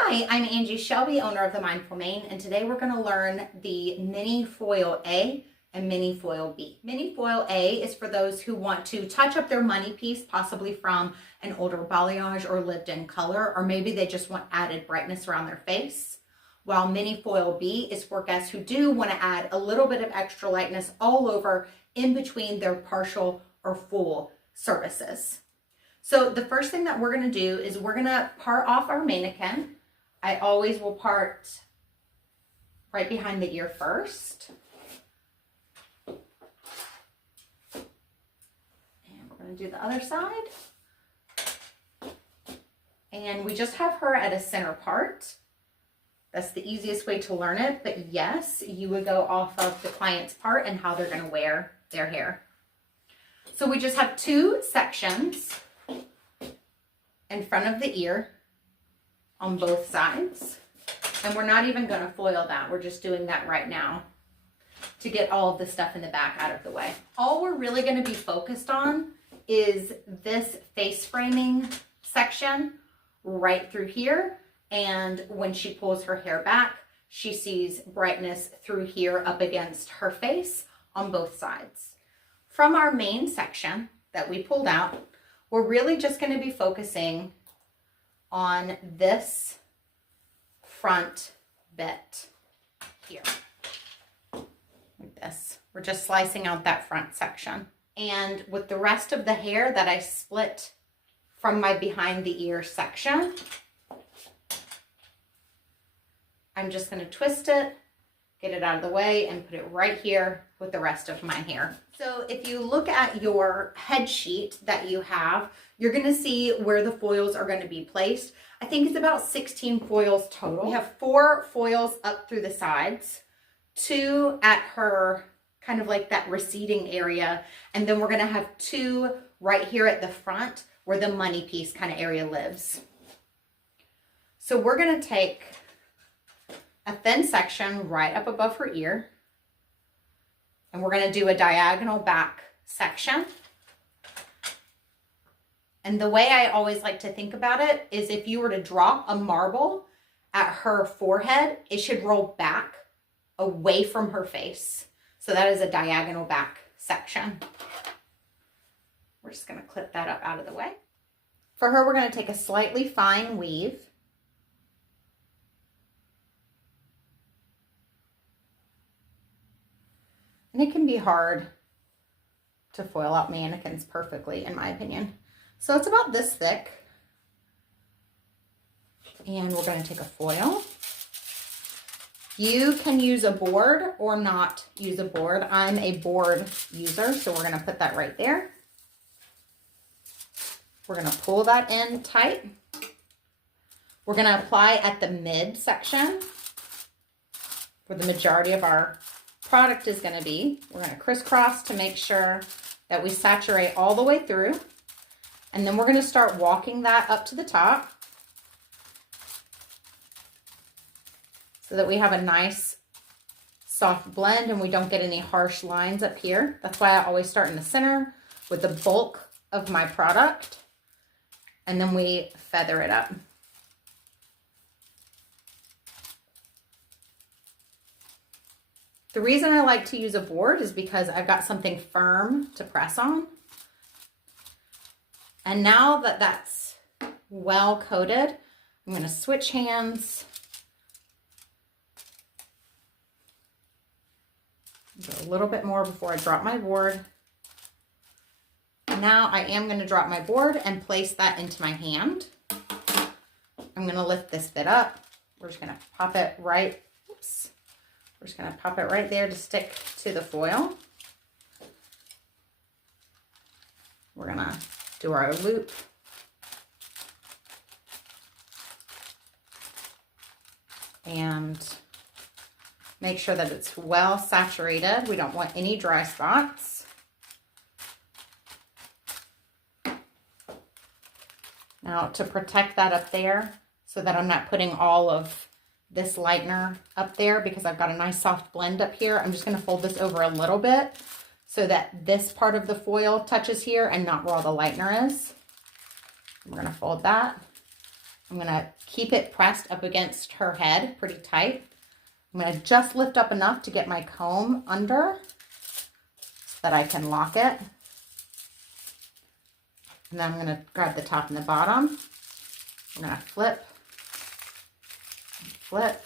Hi, I'm Angie Shelby, owner of The Mindful Mane, and today we're going to learn the Mini Foil A and Mini Foil B. Mini Foil A is for those who want to touch up their money piece, possibly from an older balayage or lived-in color, or maybe they just want added brightness around their face. While Mini Foil B is for guests who do want to add a little bit of extra lightness all over in between their partial or full services. So the first thing that we're going to do is we're going to part off our mannequin. I always will part right behind the ear first. And we're going to do the other side. And we just have her at a center part. That's the easiest way to learn it. But yes, you would go off of the client's part and how they're going to wear their hair. So we just have two sections in front of the ear on both sides. And we're not even going to foil that. We're just doing that right now to get all of the stuff in the back out of the way. All we're really going to be focused on is this face framing section right through here. And when she pulls her hair back, she sees brightness through here up against her face on both sides. From our main section that we pulled out, we're really just going to be focusing on this front bit here, like this. We're just slicing out that front section. And with the rest of the hair that I split from my behind the ear section, I'm just going to twist it, get it out of the way, and put it right here with the rest of my hair. So if you look at your head sheet that you have, you're going to see where the foils are going to be placed. I think it's about 16 foils total. We have 4 foils up through the sides, 2 at her kind of like that receding area, and then we're going to have 2 right here at the front where the money piece kind of area lives. So we're going to take a thin section right up above her ear, and we're going to do a diagonal back section. And the way I always like to think about it is if you were to drop a marble at her forehead, it should roll back away from her face. So that is a diagonal back section. We're just going to clip that up out of the way. For her, we're going to take a slightly fine weave. And it can be hard to foil out mannequins perfectly, in my opinion. So it's about this thick. And we're going to take a foil. You can use a board or not use a board. I'm a board user, so we're going to put that right there. We're going to pull that in tight. We're going to apply at the mid section where the majority of our product is going to be. We're going to crisscross to make sure that we saturate all the way through. And then we're going to start walking that up to the top so that we have a nice soft blend and we don't get any harsh lines up here. That's why I always start in the center with the bulk of my product, and then we feather it up. The reason I like to use a board is because I've got something firm to press on. And now that that's well coated, I'm going to switch hands. Do a little bit more before I drop my board. Now I am going to drop my board and place that into my hand. I'm going to lift this bit up. We're just going to pop it right. Oops. We're just going to pop it right there to stick to the foil. We're going to do our loop. And make sure that it's well saturated. We don't want any dry spots. Now to protect that up there so that I'm not putting all of this lightener up there because I've got a nice soft blend up here, I'm just going to fold this over a little bit so that this part of the foil touches here and not where all the lightener is. We're going to fold that. I'm going to keep it pressed up against her head pretty tight. I'm going to just lift up enough to get my comb under so that I can lock it. And then I'm going to grab the top and the bottom. I'm going to flip, flip.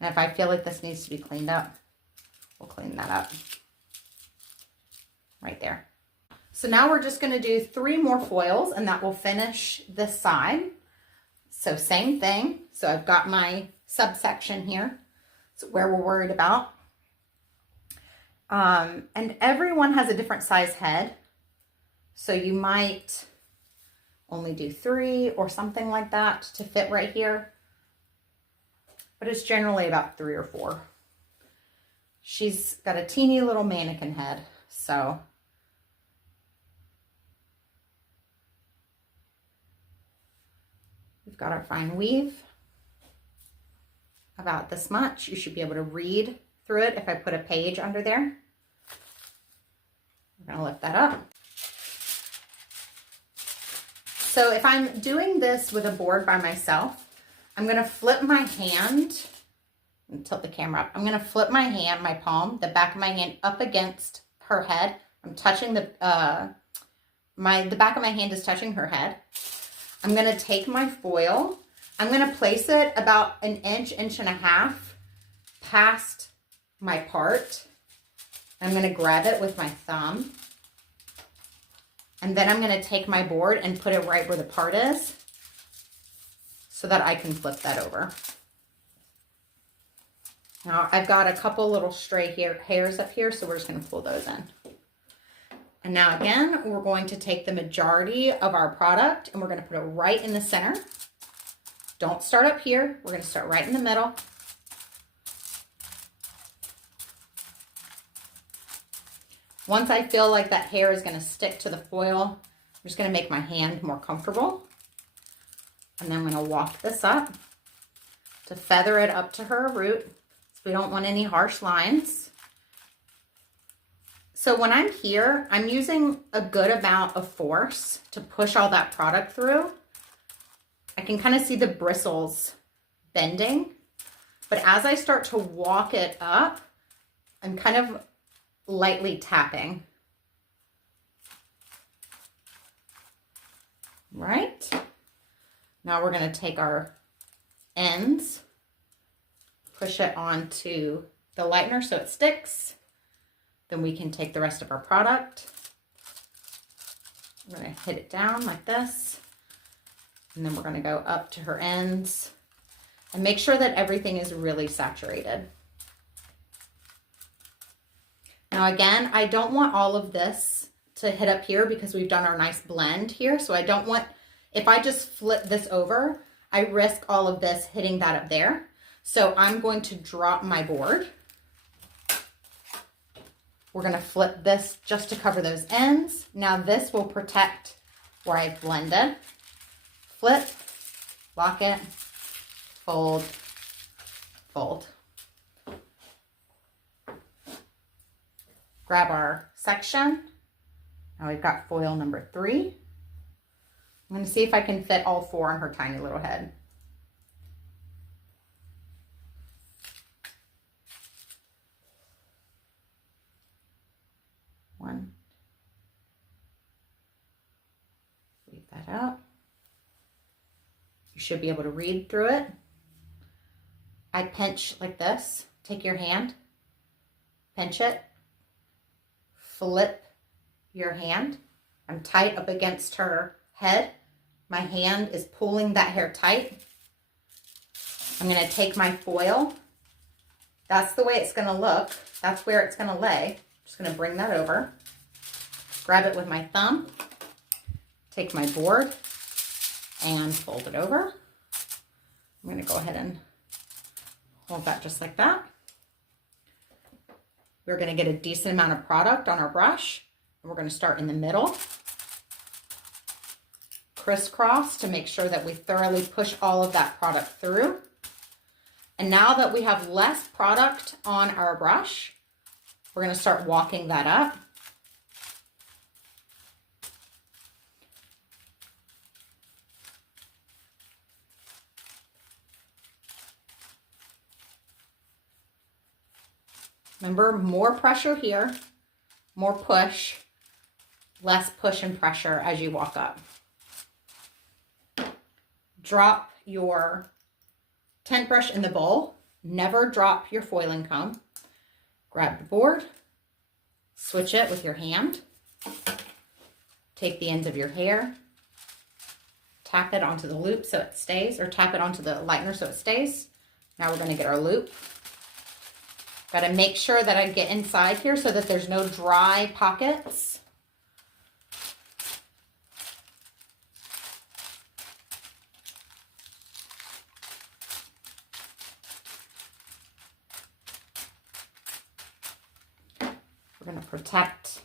And if I feel like this needs to be cleaned up, we'll clean that up right there. So now we're just going to do 3 more foils and that will finish this side. So same thing. So I've got my subsection here. So where we're worried about. And everyone has a different size head. So you might only do 3 or something like that to fit right here. But it's generally about 3 or 4. She's got a teeny little mannequin head. So we've got our fine weave. About this much. You should be able to read through it if I put a page under there. We're going to lift that up. So if I'm doing this with a board by myself, I'm going to flip my hand and tilt the camera up. I'm going to flip my hand, my palm, the back of my hand up against her head. I'm touching the back of my hand is touching her head. I'm going to take my foil. I'm going to place it about an inch, inch and a half past my part. I'm going to grab it with my thumb. And then I'm going to take my board and put it right where the part is so that I can flip that over. Now I've got a couple little stray hairs up here, so we're just going to pull those in. And now again, we're going to take the majority of our product and we're going to put it right in the center. Don't start up here. We're going to start right in the middle. Once I feel like that hair is going to stick to the foil, I'm just going to make my hand more comfortable. And then I'm going to walk this up to feather it up to her root. So we don't want any harsh lines. So when I'm here, I'm using a good amount of force to push all that product through. I can kind of see the bristles bending, but as I start to walk it up, I'm kind of lightly tapping. Right? Now we're going to take our ends, push it onto the lightener so it sticks. Then we can take the rest of our product. I'm going to hit it down like this. And then we're going to go up to her ends and make sure that everything is really saturated. Now again, I don't want all of this to hit up here because we've done our nice blend here. So I don't want, if I just flip this over, I risk all of this hitting that up there. So I'm going to drop my board. We're going to flip this just to cover those ends. Now this will protect where I blended. Flip, lock it, fold, fold. Grab our section. Now we've got foil number 3. I'm going to see if I can fit all 4 on her tiny little head. One. Leave that out. You should be able to read through it. I pinch like this. Take your hand, pinch it, flip your hand. I'm tight up against her head. My hand is pulling that hair tight. I'm going to take my foil. That's the way it's going to look. That's where it's going to lay. I'm just going to bring that over. Grab it with my thumb. Take my board and fold it over. I'm going to go ahead and hold that just like that. We're going to get a decent amount of product on our brush. And we're going to start in the middle. Crisscross to make sure that we thoroughly push all of that product through. And now that we have less product on our brush, we're going to start walking that up. Remember, more pressure here, more push, less push and pressure as you walk up. Drop your tent brush in the bowl. Never drop your foiling comb. Grab the board, switch it with your hand. Take the ends of your hair, tap it onto the loop so it stays, or tap it onto the lightener so it stays. Now we're going to get our loop. Got to make sure that I get inside here so that there's no dry pockets. We're going to protect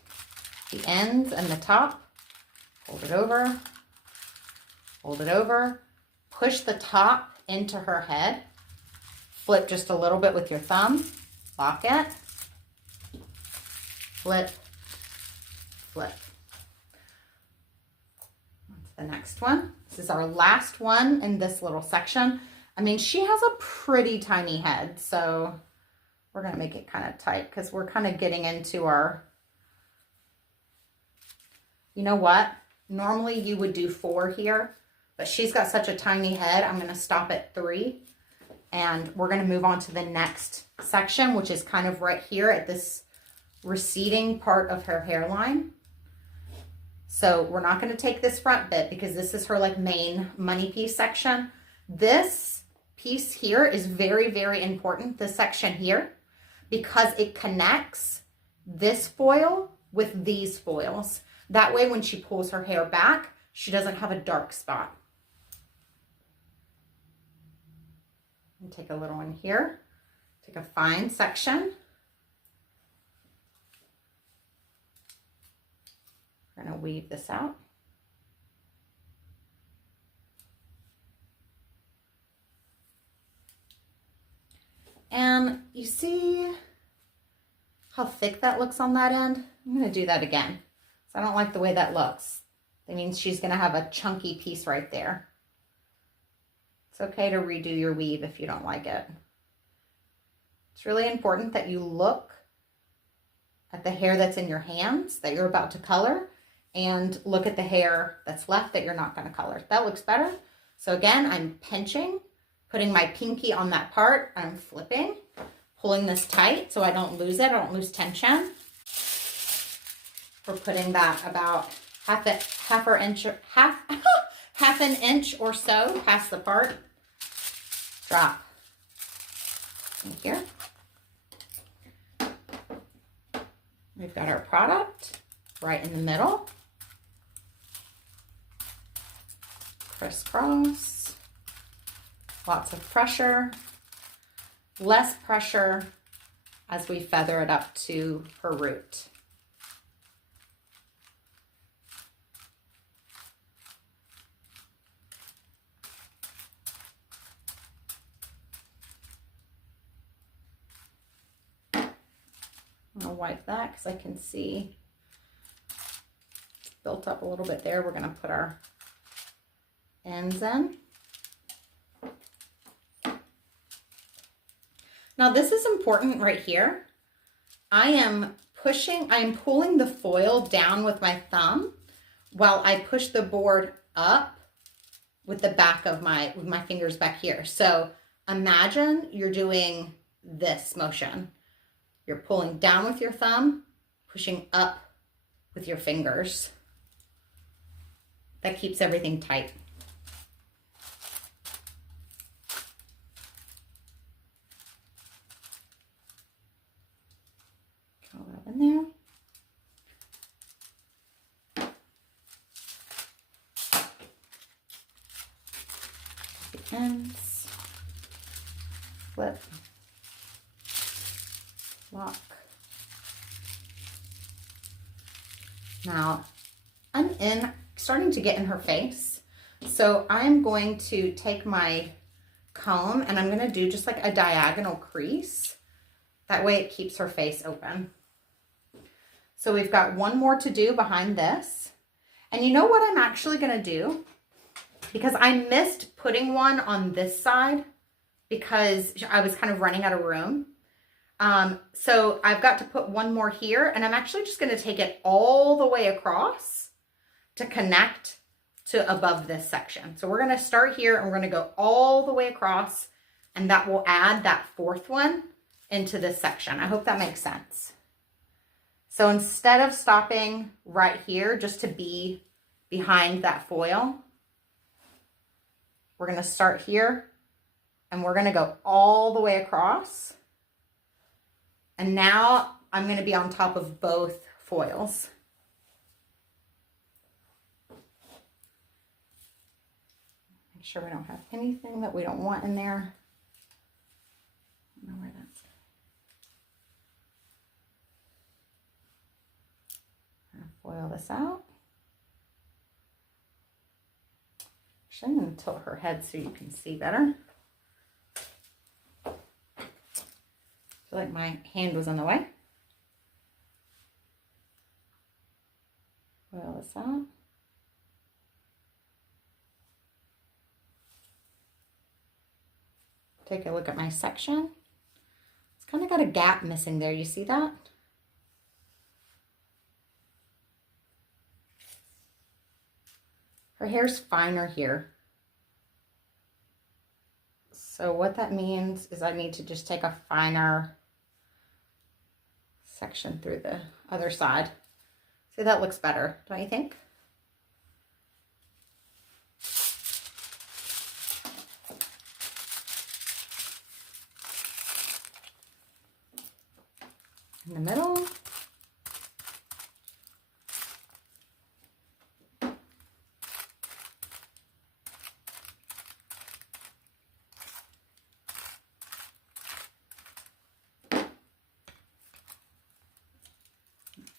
the ends and the top. Fold it over, fold it over, push the top into her head, flip just a little bit with your thumb, lock it, flip, flip. On to the next one. This is our last one in this little section. I mean, she has a pretty tiny head, so we're going to make it kind of tight because we're kind of getting into our, you know what? Normally you would do 4 here, but she's got such a tiny head. I'm going to stop at 3, and we're going to move on to the next section, which is kind of right here at this receding part of her hairline. So we're not going to take this front bit because this is her like main money piece section. This piece here is very, very important, this section here, because it connects this foil with these foils. That way, when she pulls her hair back, she doesn't have a dark spot. And take a little one here. Take a fine section. We're going to weave this out. And you see how thick that looks on that end? I'm going to do that again. So I don't like the way that looks. That means she's going to have a chunky piece right there. It's okay to redo your weave if you don't like it. It's really important that you look at the hair that's in your hands that you're about to color and look at the hair that's left that you're not going to color. That looks better. So again, I'm pinching, putting my pinky on that part. I'm flipping, pulling this tight so I don't lose it. I don't lose tension. We're putting that about half an inch or so past the part. Drop in here. We've got our product right in the middle. Crisscross. Lots of pressure. Less pressure as we feather it up to her root. I'm going to wipe that because I can see it's built up a little bit there. We're going to put our ends in. Now this is important right here. I am pulling the foil down with my thumb while I push the board up with the back of with my fingers back here. So imagine you're doing this motion. You're pulling down with your thumb, pushing up with your fingers. That keeps everything tight. Curl that in there. The ends. Flip. Lock. Now, I'm starting to get in her face. So I'm going to take my comb and I'm going to do just like a diagonal crease. That way it keeps her face open. So we've got one more to do behind this. And you know what I'm actually going to do? Because I missed putting one on this side because I was kind of running out of room. So I've got to put one more here, and I'm actually just going to take it all the way across to connect to above this section. So we're going to start here and we're going to go all the way across, and that will add that fourth one into this section. I hope that makes sense. So instead of stopping right here just to be behind that foil, we're going to start here and we're going to go all the way across. And now I'm going to be on top of both foils. Make sure we don't have anything that we don't want in there. I don't know where that's. I'm going to foil this out. Actually, I'm going to tilt her head so you can see better. I feel like my hand was in the way. Foil this out. Take a look at my section. It's kind of got a gap missing there. You see that? Her hair's finer here. So what that means is I need to just take a finer section through the other side. See, that looks better, don't you think? In the middle.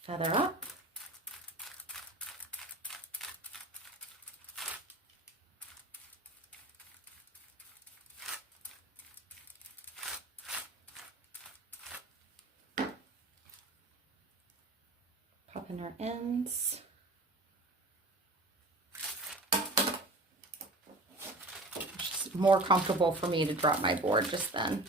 Feather up. Pop in our ends. It's just more comfortable for me to drop my board just then.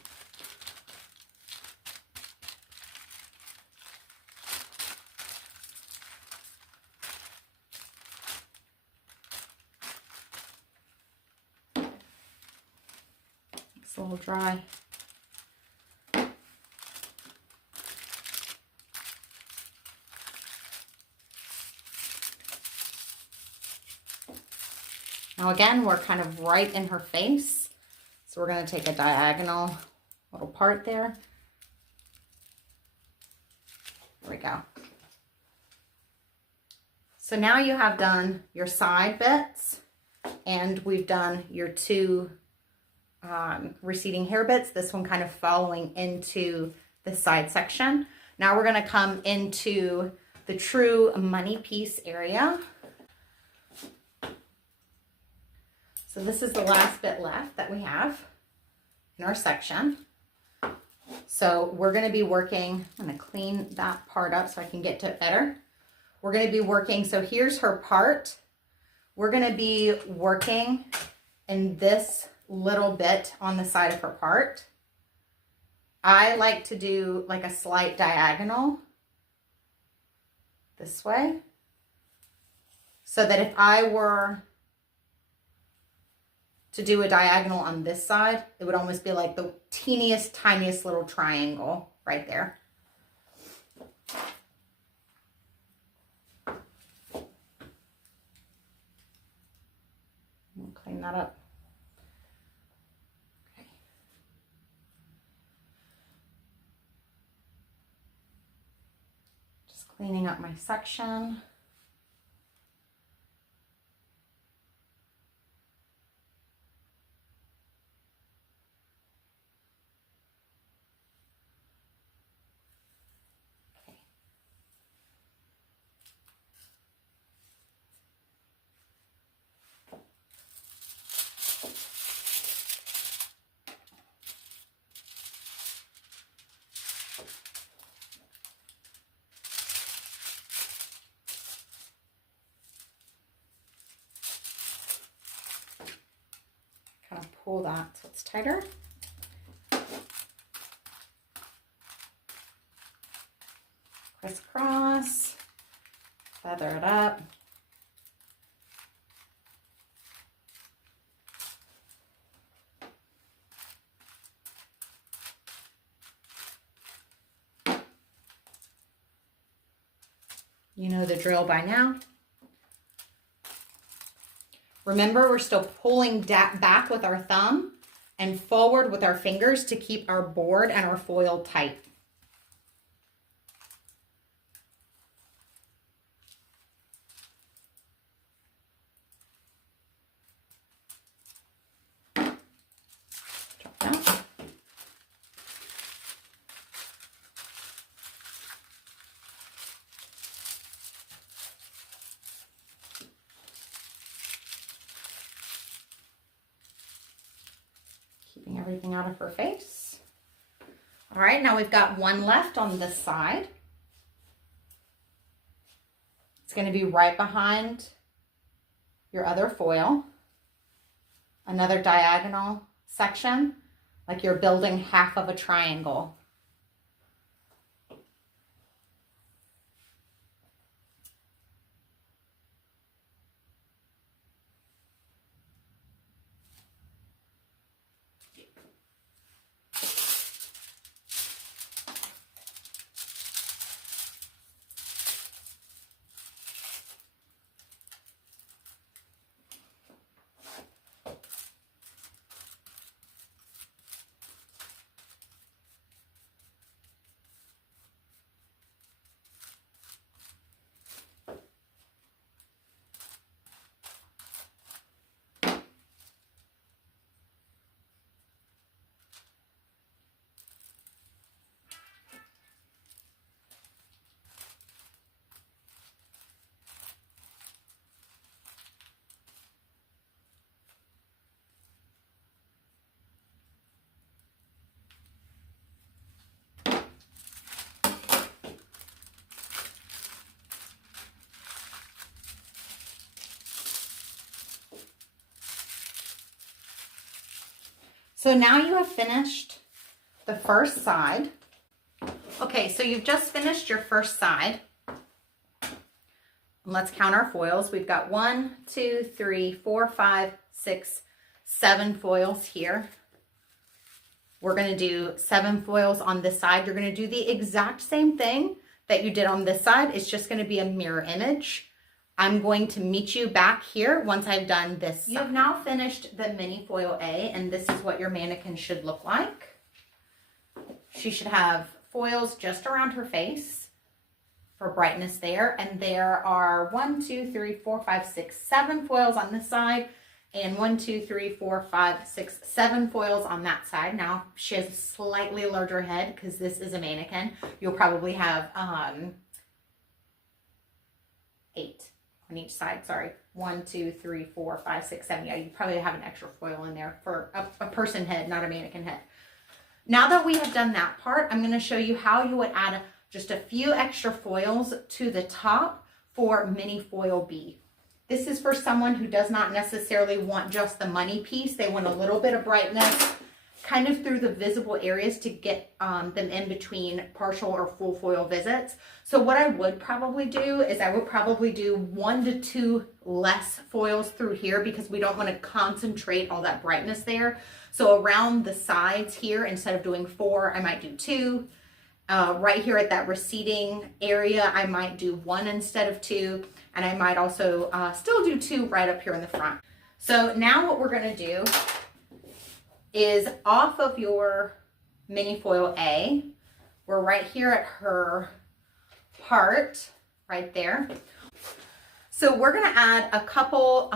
It's a little dry. Now again, we're kind of right in her face. So we're going to take a diagonal little part there. There we go. So now you have done your side bits and we've done your two receding hair bits. This one kind of following into the side section. Now we're going to come into the true money piece area. So this is the last bit left that we have in our section. So we're going to be working, I'm going to clean that part up so I can get to it better. We're going to be working, so here's her part. We're going to be working in this little bit on the side of her part. I like to do like a slight diagonal this way, so that if I were to do a diagonal on this side, it would almost be like the teeniest, tiniest little triangle right there. I'll clean that up. Okay. Just cleaning up my section. Kind of pull that so it's tighter. crisscross, feather it up. You know the drill by now. Remember, we're still pulling back with our thumb and forward with our fingers to keep our board and our foil tight. Drop down. Keeping everything out of her face. All right, now we've got one left on this side. It's going to be right behind your other foil. Another diagonal section, like you're building half of a triangle. So now you have finished the first side. Okay, so you've just finished your first side. Let's count our foils. We've got 1, 2, 3, 4, 5, 6, 7 foils here. We're going to do 7 foils on this side. You're going to do the exact same thing that you did on this side. It's just going to be a mirror image. I'm going to meet you back here once I've done this. You have now finished the mini foil A, and this is what your mannequin should look like. She should have foils just around her face for brightness there. And there are 1, 2, 3, 4, 5, 6, 7 foils on this side, and 1, 2, 3, 4, 5, 6, 7 foils on that side. Now she has a slightly larger head because this is a mannequin. You'll probably have 8 on each side. Sorry, 1, 2, 3, 4, 5, 6, 7. Yeah, you probably have an extra foil in there for a person head, not a mannequin head. Now that we have done that part, I'm going to show you how you would add just a few extra foils to the top for mini foil B. This is for someone who does not necessarily want just the money piece. They want a little bit of brightness kind of through the visible areas to get them in between partial or full foil visits. So what I would probably do is I would probably do 1 to 2 less foils through here because we don't want to concentrate all that brightness there. So around the sides here, instead of doing 4, I might do 2. Right here at that receding area, I might do 1 instead of 2. And I might also still do 2 right up here in the front. So now what we're going to do is off of your mini foil A, we're right here at her part right there. So we're going to add a couple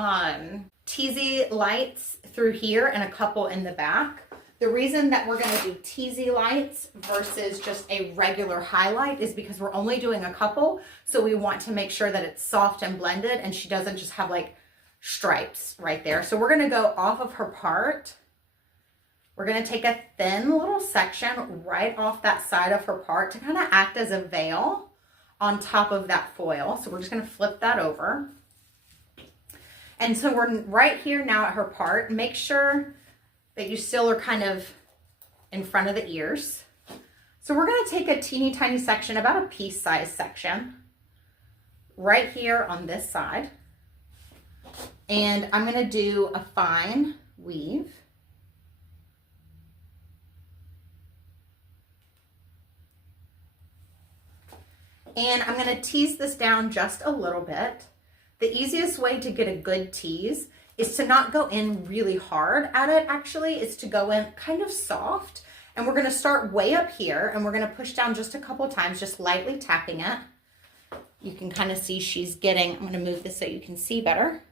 teasy lights through here and a couple in the back. The reason that we're going to do teasy lights versus just a regular highlight is because we're only doing a couple. So we want to make sure that it's soft and blended and she doesn't just have like stripes right there. So we're going to go off of her part. We're going to take a thin little section right off that side of her part to kind of act as a veil on top of that foil. So we're just going to flip that over. And so we're right here now at her part. Make sure that you still are kind of in front of the ears. So we're going to take a teeny tiny section, about a piece size section, right here on this side. And I'm going to do a fine weave. And I'm going to tease this down just a little bit. The easiest way to get a good tease is to not go in really hard at it, actually. It's to go in kind of soft. And we're going to start way up here, and we're going to push down just a couple times, just lightly tapping it. You can kind of see she's getting, I'm going to move this so you can see better.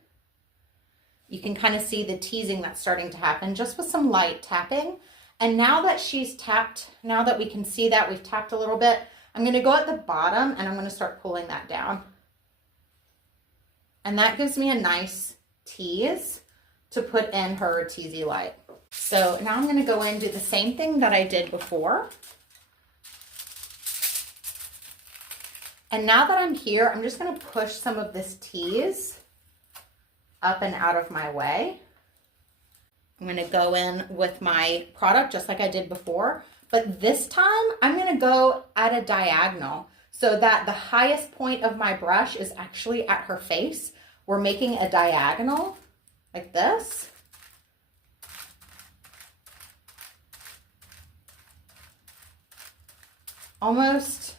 You can kind of see the teasing that's starting to happen just with some light tapping. And now that she's tapped, now that we can see that we've tapped a little bit, I'm going to go at the bottom and I'm going to start pulling that down. And that gives me a nice tease to put in her teasy light. So now I'm going to go in and do the same thing that I did before. And now that I'm here, I'm just going to push some of this tease up and out of my way. I'm going to go in with my product just like I did before, but this time I'm going to go at a diagonal so that the highest point of my brush is actually at her face. We're making a diagonal like this. Almost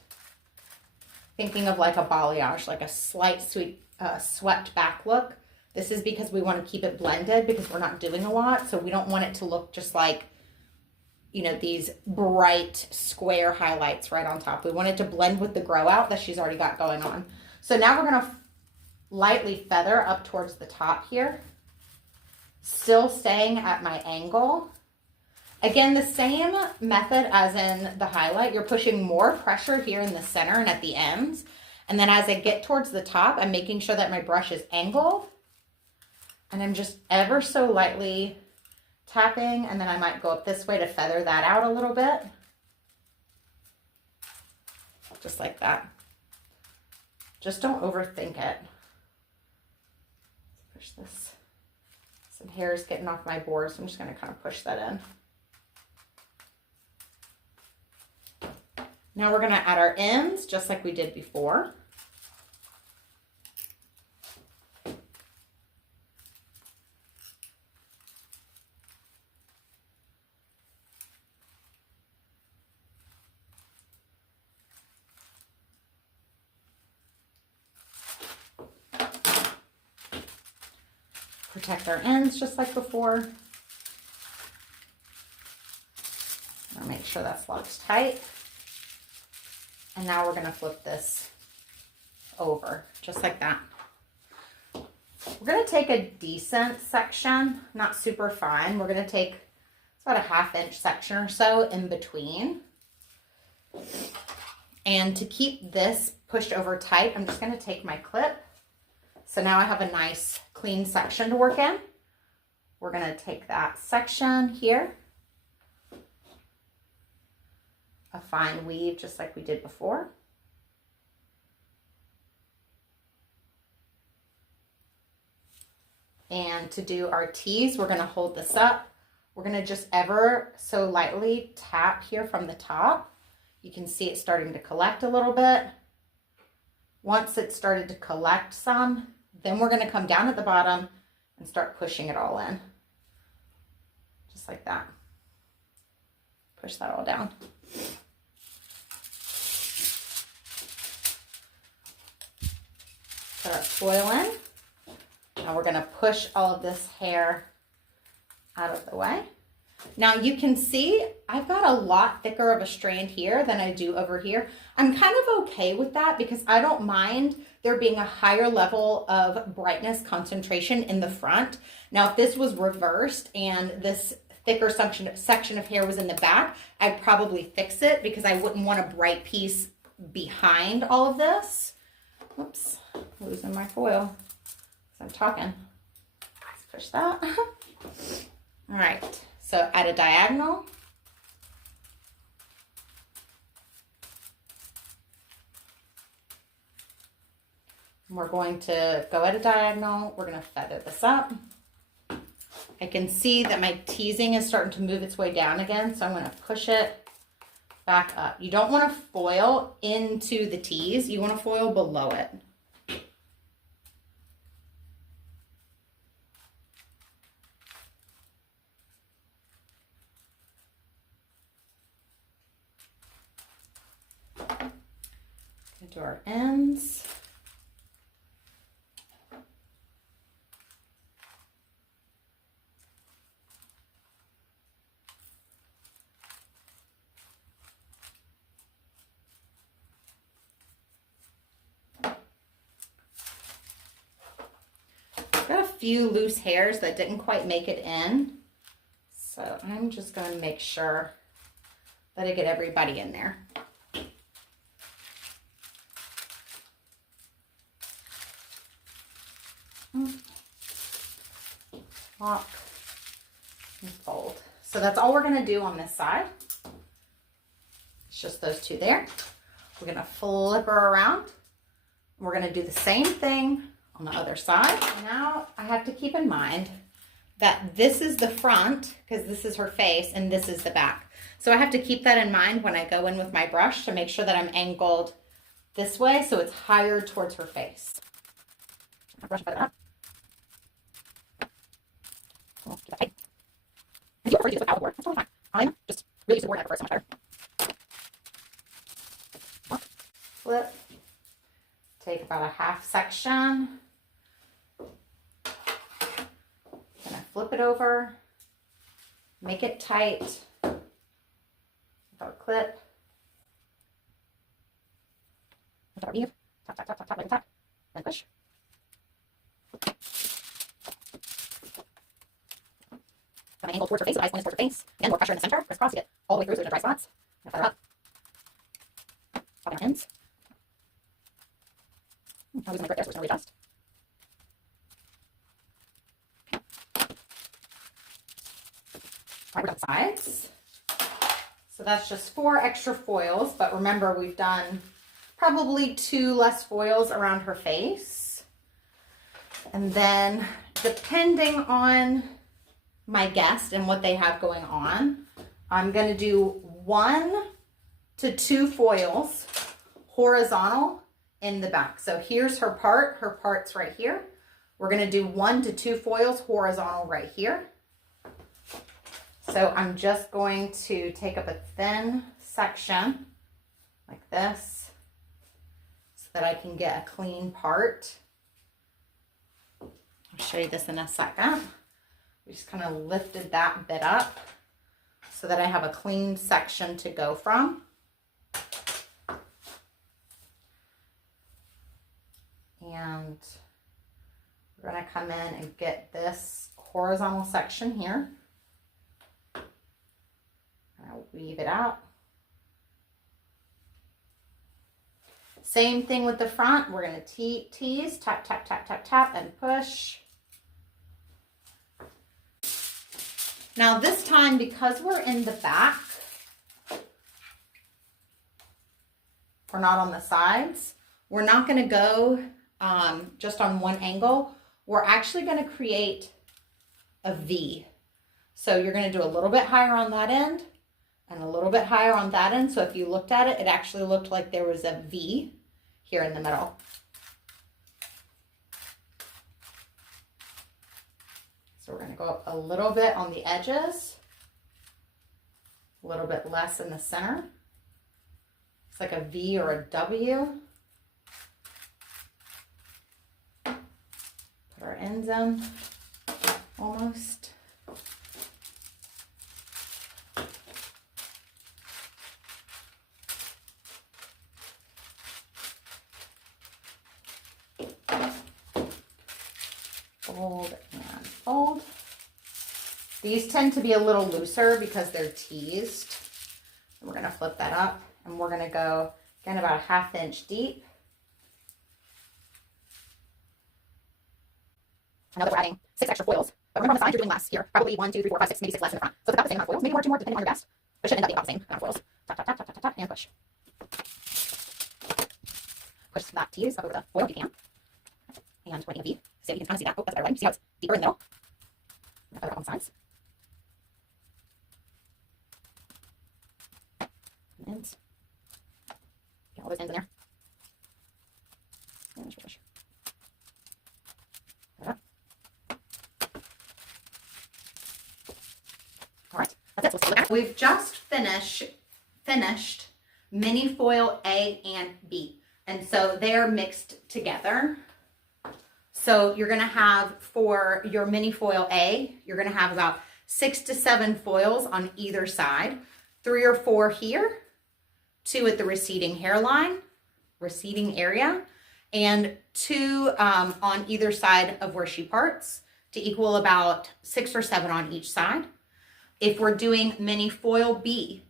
thinking of like a balayage, like a slight swept back look. This is because we want to keep it blended because we're not doing a lot. So we don't want it to look just like, you know, these bright square highlights right on top. We want it to blend with the grow out that she's already got going on. So now we're going to lightly feather up towards the top here, still staying at my angle. Again, the same method as in the highlight. You're pushing more pressure here in the center and at the ends. And then as I get towards the top, I'm making sure that my brush is angled. And I'm just ever so lightly tapping. And then I might go up this way to feather that out a little bit. Just like that. Just don't overthink it. Let's push this. Some hair is getting off my board, so I'm just going to kind of push that in. Now we're going to add our ends just like we did before. Protect our ends just like before. I'll make sure that's locked tight. And now we're going to flip this over, just like that. We're going to take a decent section, not super fine. We're going to take, it's about a 1/2 inch section or so in between. And to keep this pushed over tight, I'm just going to take my clip. So now I have a nice clean section to work in. We're going to take that section here. A fine weave just like we did before. And to do our tease, we're going to hold this up. We're going to just ever so lightly tap here from the top. You can see it starting to collect a little bit. Once it's started to collect some, then we're going to come down at the bottom and start pushing it all in. Just like that. Push that all down. Put our foil in. Now we're going to push all of this hair out of the way. Now you can see I've got a lot thicker of a strand here than I do over here. I'm kind of okay with that because I don't mind there being a higher level of brightness concentration in the front. Now if this was reversed and this thicker section of hair was in the back, I'd probably fix it because I wouldn't want a bright piece behind all of this. Oops, losing my foil because I'm talking. Let's push that. All right, so at a diagonal. We're going to go at a diagonal. We're going to feather this up. I can see that my teasing is starting to move its way down again, so I'm going to push it back up. You don't want to foil into the tees. You want to foil below it. Into our ends. Got a few loose hairs that didn't quite make it in. So I'm just going to make sure that I get everybody in there. Lock and fold. So that's all we're going to do on this side. It's just those two there. We're going to flip her around. We're going to do the same thing on the other side. Now I have to keep in mind that this is the front because this is her face and this is the back. So I have to keep that in mind when I go in with my brush to make sure that I'm angled this way so it's higher towards her face. Brush it up. Keep that tight. And if you prefer to do this without a board, that's totally fine. I'm just really used to the board and I prefer it so much better. Flip. Take about a half section. Then I flip it over. Make it tight. With our clip. With our weave. Tap, tap, tap, tap, tap, like that. Then push. Got my angle towards her face, so the eyes point towards her face. Again, more pressure in the center. Crisscross to get all the way through so there's no dry spots. Feather up. Popping our ends. I'm losing my grip there, so we're just going to readjust. All right, we're done with sides. So that's just 4 extra foils, but remember we've done probably 2 less foils around her face. And then depending on my guest and what they have going on, I'm going to do 1 to 2 foils horizontal in the back. So here's her part's right here. We're going to do 1 to 2 foils horizontal right here. So I'm just going to take up a thin section like this so that I can get a clean part. I'll show you this in a second. We just kind of lifted that bit up so that I have a clean section to go from. And we're going to come in and get this horizontal section here. I'll weave it out. Same thing with the front. We're going to tease, tap, tap, tap, tap, tap, and push. Now this time, because we're in the back, we're not on the sides, we're not going to go just on one angle. We're actually going to create a V. So you're going to do a little bit higher on that end and a little bit higher on that end. So if you looked at it, it actually looked like there was a V here in the middle. So we're going to go up a little bit on the edges, a little bit less in the center. It's like a V or a W. Put our ends in almost. Fold and fold. These tend to be a little looser because they're teased. We're going to flip that up and we're going to go again about a 1/2 inch deep. I know that we're adding 6 extra foils, but remember on the side you're doing less here. Probably 1, 2, 3, 4, 5, 6, maybe 6 less in the front. So it's about the same amount of foils, maybe 1 or 2 more depending on your guest. But it should end up being about the same amount of foils. Tap, tap, tap, tap, tap, tap, and push. Push that tease up over the foil if you can. And making a V. So you can kind of see that. Oh, that's a better way. See how it's deeper in the middle? Feather up on the sides. ends. Get all those ends in there. And finish. All right, that's it. Let's look at it. We've just finished mini foil A and B. And so they're mixed together. So you're gonna have, for your mini foil A, you're gonna have about 6 to 7 foils on either side, 3 or 4 here, 2 at the receding area, and 2 on either side of where she parts, to equal about 6 or 7 on each side. If we're doing mini foil B,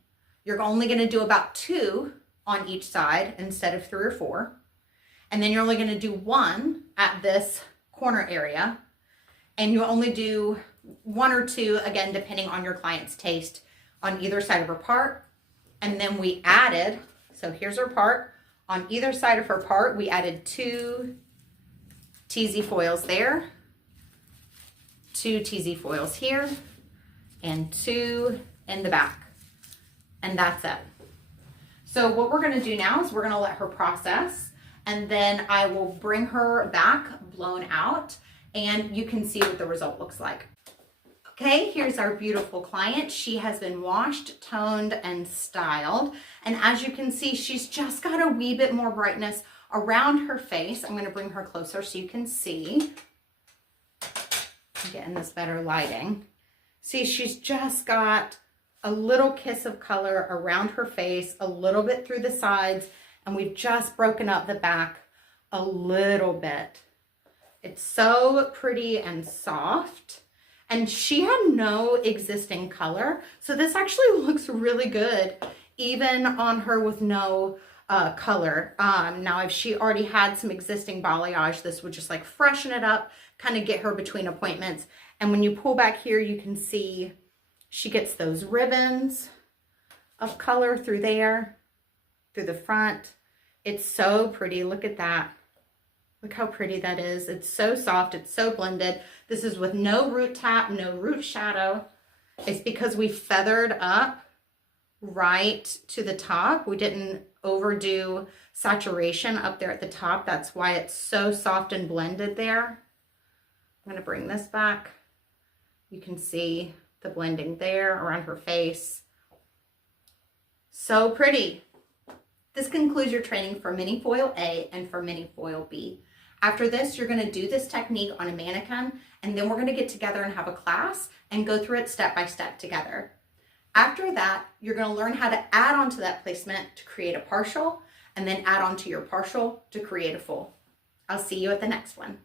you're only gonna do about 2 on each side instead of 3 or 4. And then you're only gonna do 1 at this corner area. And you only do 1 or 2, again, depending on your client's taste, on either side of her part. And then we added, so here's her part. On either side of her part, we added 2 TZ foils there, 2 TZ foils here, and 2 in the back. And that's it. So what we're gonna do now is we're gonna let her process, and then I will bring her back blown out, and you can see what the result looks like. Okay, here's our beautiful client. She has been washed, toned, and styled. And as you can see, she's just got a wee bit more brightness around her face. I'm gonna bring her closer so you can see. I'm getting this better lighting. See, she's just got a little kiss of color around her face, a little bit through the sides, and we've just broken up the back a little bit. It's so pretty and soft, and she had no existing color, so this actually looks really good even on her with no color. Now if she already had some existing balayage, this would just like freshen it up, kind of get her between appointments. And when you pull back here, you can see she gets those ribbons of color through there, through the front. It's so pretty. Look at that. Look how pretty that is. It's so soft. It's so blended. This is with no root tap, no root shadow. It's because we feathered up right to the top. We didn't overdo saturation up there at the top. That's why it's so soft and blended there. I'm going to bring this back. You can see the blending there around her face. So pretty. This concludes your training for mini foil A and for mini foil B. After this, you're going to do this technique on a mannequin, and then we're going to get together and have a class and go through it step by step together. After that, you're going to learn how to add onto that placement to create a partial, and then add onto your partial to create a full. I'll see you at the next one.